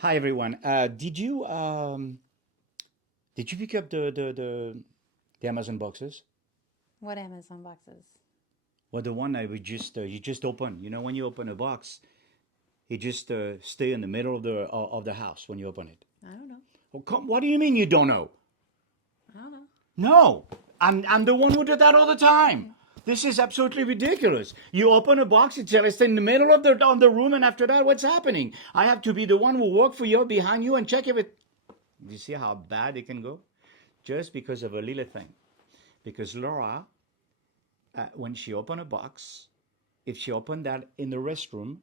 Hi everyone. Did you pick up the Amazon boxes? What Amazon boxes? Well, the one that we just you just open. You know, when you open a box, it just stay in the middle of the house when you open it. I don't know. Oh, come, what do you mean you don't know? I don't know. No, I'm the one who did that all the time. This is absolutely ridiculous. You open a box, it's in the middle of the room, and after that, what's happening? I have to be the one who work for you behind you and check if it. Do you see how bad it can go? Just because of a little thing. Because Laura, when she opened a box, if she opened that in the restroom,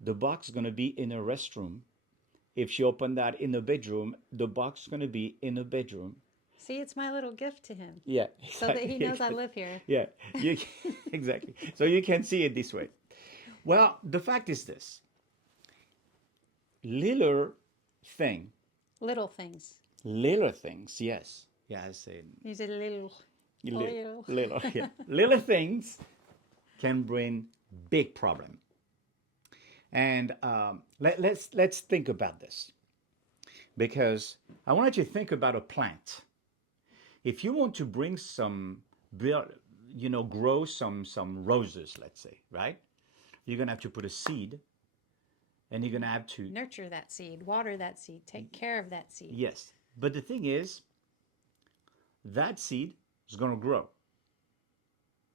the box is going to be in a restroom. If she opened that in the bedroom, the box is going to be in a bedroom. See, it's my little gift to him Yeah, so that he knows I exactly. live here. Yeah, you, exactly. So you can see it this way. Well, the fact is this: little thing, Little things. little things. Yes, yeah, I say Use a little. little, Little. little, yeah, little things can bring big problem. And let's think about this because I wanted you to think about a plant. If you want to bring grow some roses, let's say, right? You're gonna have to put a seed, and you're gonna have to Nurture that seed, water that seed, take care of that seed. yes. But the thing is, that seed is gonna grow.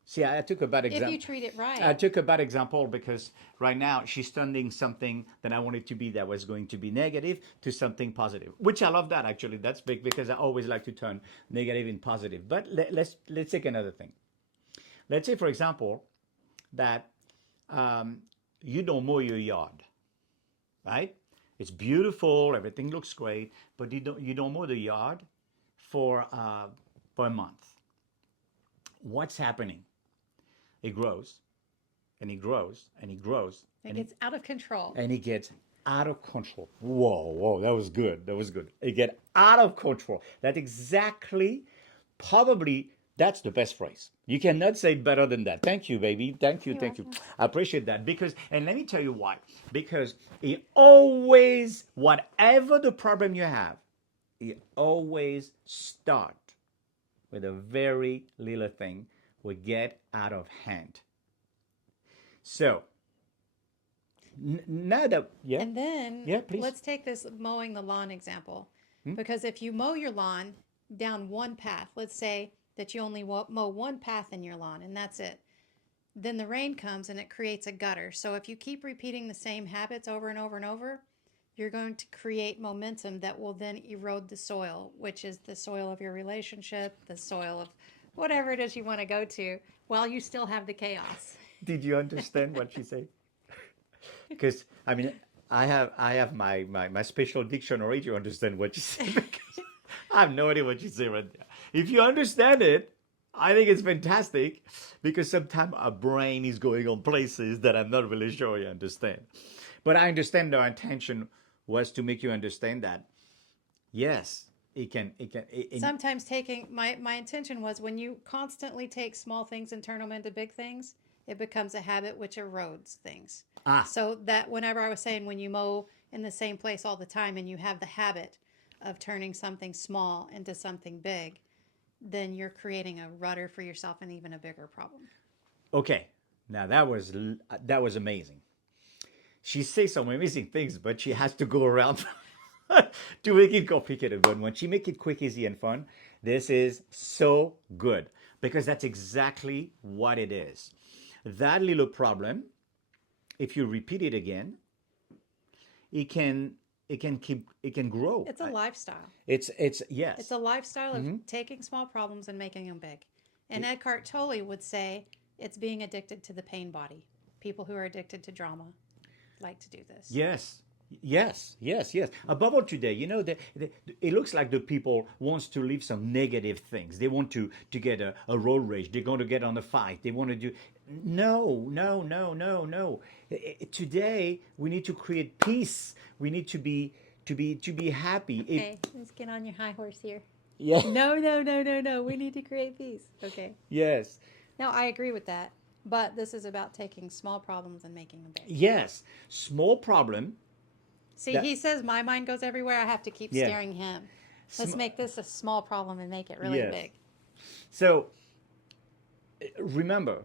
See, I took a bad If you example. treat it I right. took a bad example because right now she's turning something that I wanted to be that was going to be negative to something positive, which I love that actually. That's big because I always like to turn negative in positive. But let's take another thing. Let's say, for example, that um, you don't mow your yard, right? It's beautiful, everything looks great, but you don't mow the yard for a month. What's happening? It grows and it grows and it grows It gets out of control. and it gets out of control. Whoa, whoa, that was good. That was good. It get out of control. That's exactly, probably, that's the best phrase. You cannot say it better than that. Thank you, baby. Thank you, You're thank you. welcome. I appreciate that because, and let me tell you why. Because it always, whatever the problem you have, it always start with a very little thing will get out of hand. So now that, yeah, And then yeah, please. let's take this mowing the lawn example. Hmm? Because if you mow your lawn down one path, let's say that you only mow one path in your lawn and that's it. Then the rain comes and it creates a gutter. So if you keep repeating the same habits over and over and over, you're going to create momentum that will then erode the soil, which is the soil of your relationship, the soil of whatever it is you want to go to, while you still have the chaos. Did you understand what she said? Because I mean, I have my special dictionary to understand what she said because I have no idea what she said right there. If you understand it, I think it's fantastic because sometimes our brain is going on places that I'm not really sure you understand. But I understand their intention was to make you understand that yes, it Sometimes taking my intention was when you constantly take small things and turn them into big things, it becomes a habit which erodes things. ah So that whenever I was saying when you mow in the same place all the time and you have the habit of turning something small into something big, then you're creating a rudder for yourself and even a bigger problem. okay. Now that was amazing. She says some amazing things, but she has to go around to make it complicated. But when she make it quick, easy, and fun, this is so good because that's exactly what it is. That little problem, if you repeat it again, it can it can grow. It's a lifestyle. It's It's yes. a lifestyle of Hmm. taking small problems and making them big. And Eckhart Tolle would say it's being addicted to the pain body. People who are addicted to drama like to do this. Yes. Yes, yes, yes. Above all, today, it looks like the people wants to live some negative things. They want to get a road rage. They're going to get on a fight. They want to do. No, no, no, no, no. Today, we need to create peace. We need to be happy. Okay, let's get on your high horse here. Yeah. No, no, no, no, no. We need to create peace. Okay. Yes. No, I agree with that. But this is about taking small problems and making them big. Yes. Small problem See, That, he says my mind goes everywhere. I have to keep yeah. steering him. Let's Sm- make this a small problem and make it really yes. big. So remember,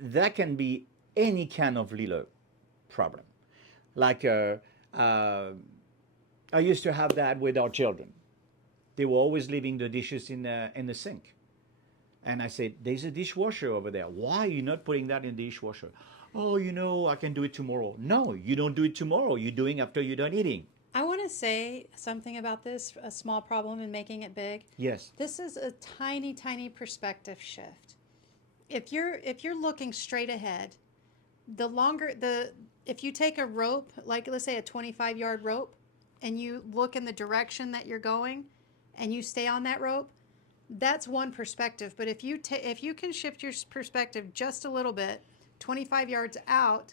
that can be any kind of little problem. Like uh, I used to have that with our children. They were always leaving the dishes in the sink. And I said, there's a dishwasher over there. Why are you not putting that in the dishwasher? Oh, I can do it tomorrow. No, you don't do it tomorrow. You're doing after you're done eating. I want to say something about this, a small problem and making it big. Yes. This is a tiny, tiny perspective shift. If you're looking straight ahead, if you take a rope, like let's say a 25-yard rope, and you look in the direction that you're going, and you stay on that rope, that's one perspective. But if you can shift your perspective just a little bit, 25 yards out,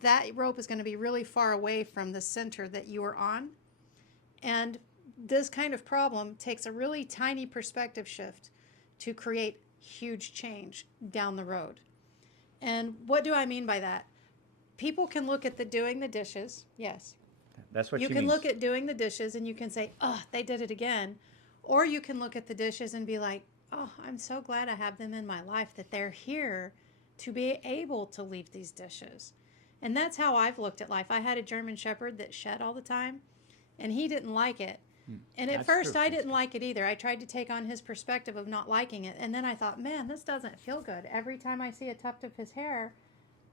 that rope is going to be really far away from the center that you are on. And this kind of problem takes a really tiny perspective shift to create huge change down the road. And what do I mean by that? People can look at doing the dishes. Yes. That's what You she can means. look at doing the dishes and you can say, oh, they did it again. Or you can look at the dishes and be like, oh, I'm so glad I have them in my life, that they're here to be able to leave these dishes. And that's how I've looked at life. I had a German Shepherd that shed all the time, and he didn't like it. And at That's first, true. I didn't like it either. I tried to take on his perspective of not liking it. And then I thought, man, this doesn't feel good. Every time I see a tuft of his hair,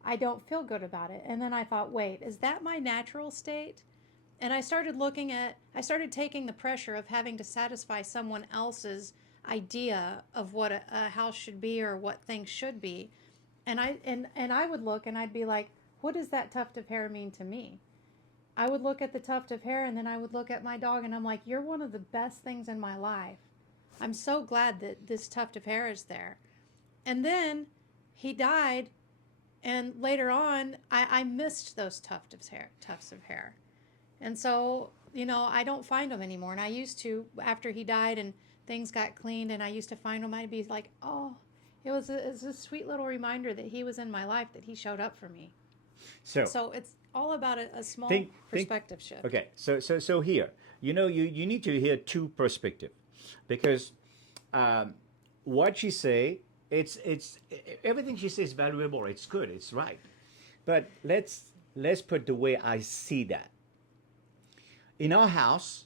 I don't feel good about it. And then I thought, wait, is that my natural state? And I started taking the pressure of having to satisfy someone else's idea of what a house should be or what things should be. And I would look and I'd be like, what does that tuft of hair mean to me? I would look at the tuft of hair and then I would look at my dog and I'm like, you're one of the best things in my life. I'm so glad that this tuft of hair is there. And then he died, and later on, I missed those tufts of hair. And so, I don't find them anymore. And I used to, after he died and things got cleaned and I used to find them, I'd be like, oh, it was a sweet little reminder that he was in my life, that he showed up for me. So it's all about a small perspective shift. Okay, so here, you need to hear two perspective, because what she say, it's everything she says is valuable. It's good. It's right. But let's put the way I see that. In our house,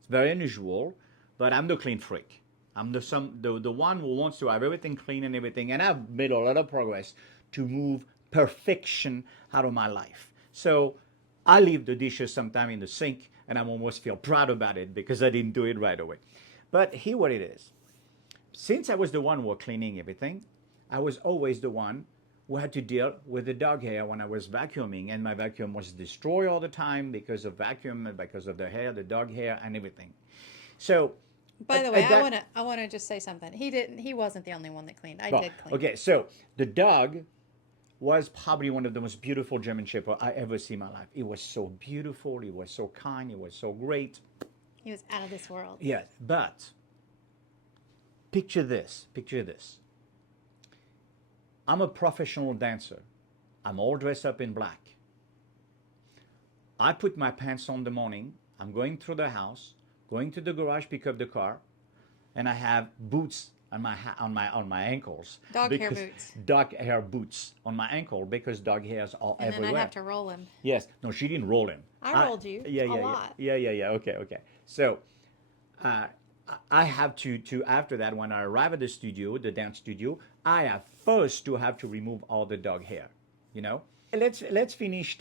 it's very unusual, but I'm the clean freak. I'm the one who wants to have everything clean and everything, and I've made a lot of progress to move perfection out of my life. So I leave the dishes sometime in the sink, and I almost feel proud about it because I didn't do it right away. But here what it is. Since I was the one who was cleaning everything, I was always the one who had to deal with the dog hair when I was vacuuming, and my vacuum was destroyed all the time because of vacuum and because of the hair, the dog hair, and everything. So, by the way, I want to just say something. He wasn't the only one that cleaned. I did clean. Okay, so the dog was probably one of the most beautiful German Shepherd I ever see in my life. It was so beautiful. It was so kind. It was so great. He was out of this world. Yes, but picture this. Picture this. I'm a professional dancer. I'm all dressed up in black. I put my pants on in the morning. I'm going through the house, going to the garage, pick up the car, and I have boots on my ankles. Dog hair boots. Dog hair boots on my ankle because dog hairs are and everywhere. And then I have to roll him. Yes. No, she didn't roll him. I rolled you a lot. Yeah. Okay. So I have to after that, when I arrive at the studio, the dance studio, I have first to have to remove all the dog hair. Let's finish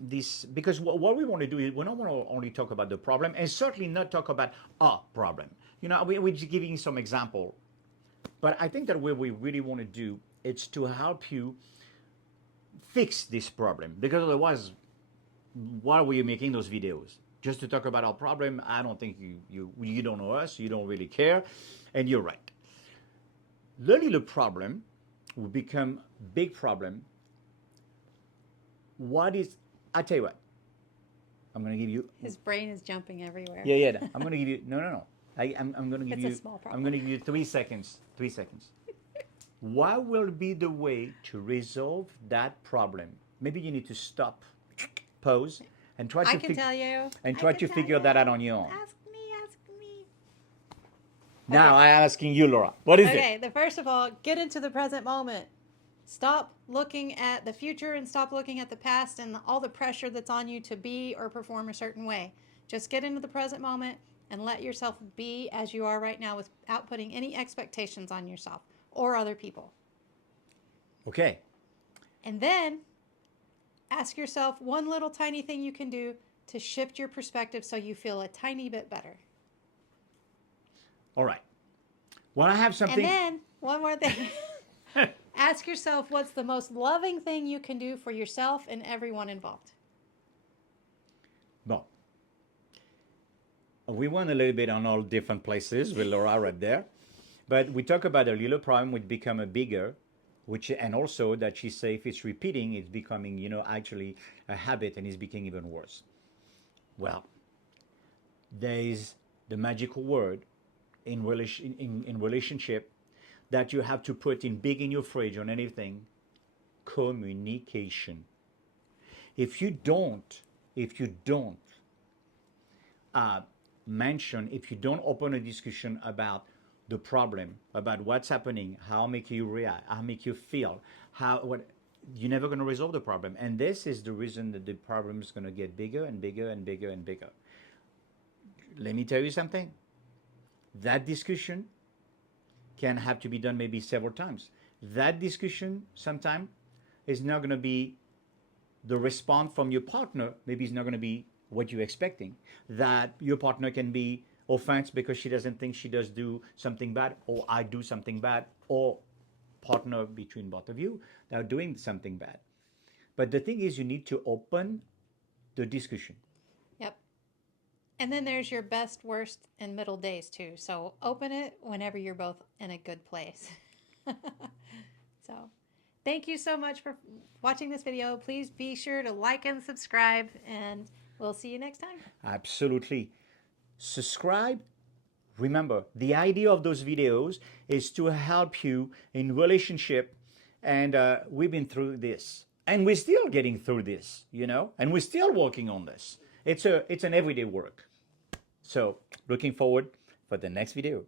this, because what we want to do is we don't want to only talk about the problem, and certainly not talk about a problem. We're just giving some example, but I think that what we really want to do is to help you fix this problem, because otherwise, why were you making those videos? Just to talk about our problem? I don't think you don't know us, you don't really care, and you're right. The little problem will become big problem. I tell you what, I'm going to give you. His brain is jumping everywhere. Yeah. I'm going to give you, no. I'm going to give you. It's a small problem. I'm going to give you 3 seconds. 3 seconds. What will be the way to resolve that problem? Maybe you need to stop, pause, and try I to can tell you. and I try can to tell figure you. that out on your own. Ask me, ask me. Now Okay. I'm asking you, Laura. What is it? Okay, the first of all, get into the present moment. Stop looking at the future and stop looking at the past and all the pressure that's on you to be or perform a certain way. Just get into the present moment and let yourself be as you are right now without putting any expectations on yourself or other people. Okay. And then ask yourself one little tiny thing you can do to shift your perspective so you feel a tiny bit better. All right. Well, I have And something. then, one more thing. Ask yourself what's the most loving thing you can do for yourself and everyone involved. Bon. We went a little bit on all different places with Laura right there. But we talk about a little problem which become a bigger, which and also that she say if it's repeating, it's becoming, actually a habit and it's becoming even worse. Well, there is the magical word in relationship that you have to put in big in your fridge on anything: communication. If you don't uh, if you don't open a discussion about the problem, about what's happening, how make you react, how make you feel, you're never going to resolve the problem. And this is the reason that the problem is going to get bigger and bigger and bigger and bigger. Let me tell you something. That discussion can have to be done maybe several times. That discussion sometime is not going to be the response from your partner. Maybe it's not going to be what you're expecting. That your partner can be offense because she doesn't think she does do something bad, or I do something bad, or partner between both of you that are doing something bad. But the thing is, you need to open the discussion. Yep. And then there's your best, worst, and middle days too. So open it whenever you're both in a good place. So thank you so much for watching this video. Please be sure to like and subscribe, and we'll see you next time. Absolutely. Subscribe. Remember, the idea of those videos is to help you in relationship, and we've been through this, and we're still getting through this, and we're still working on this. It's an everyday work. So, looking forward for the next video.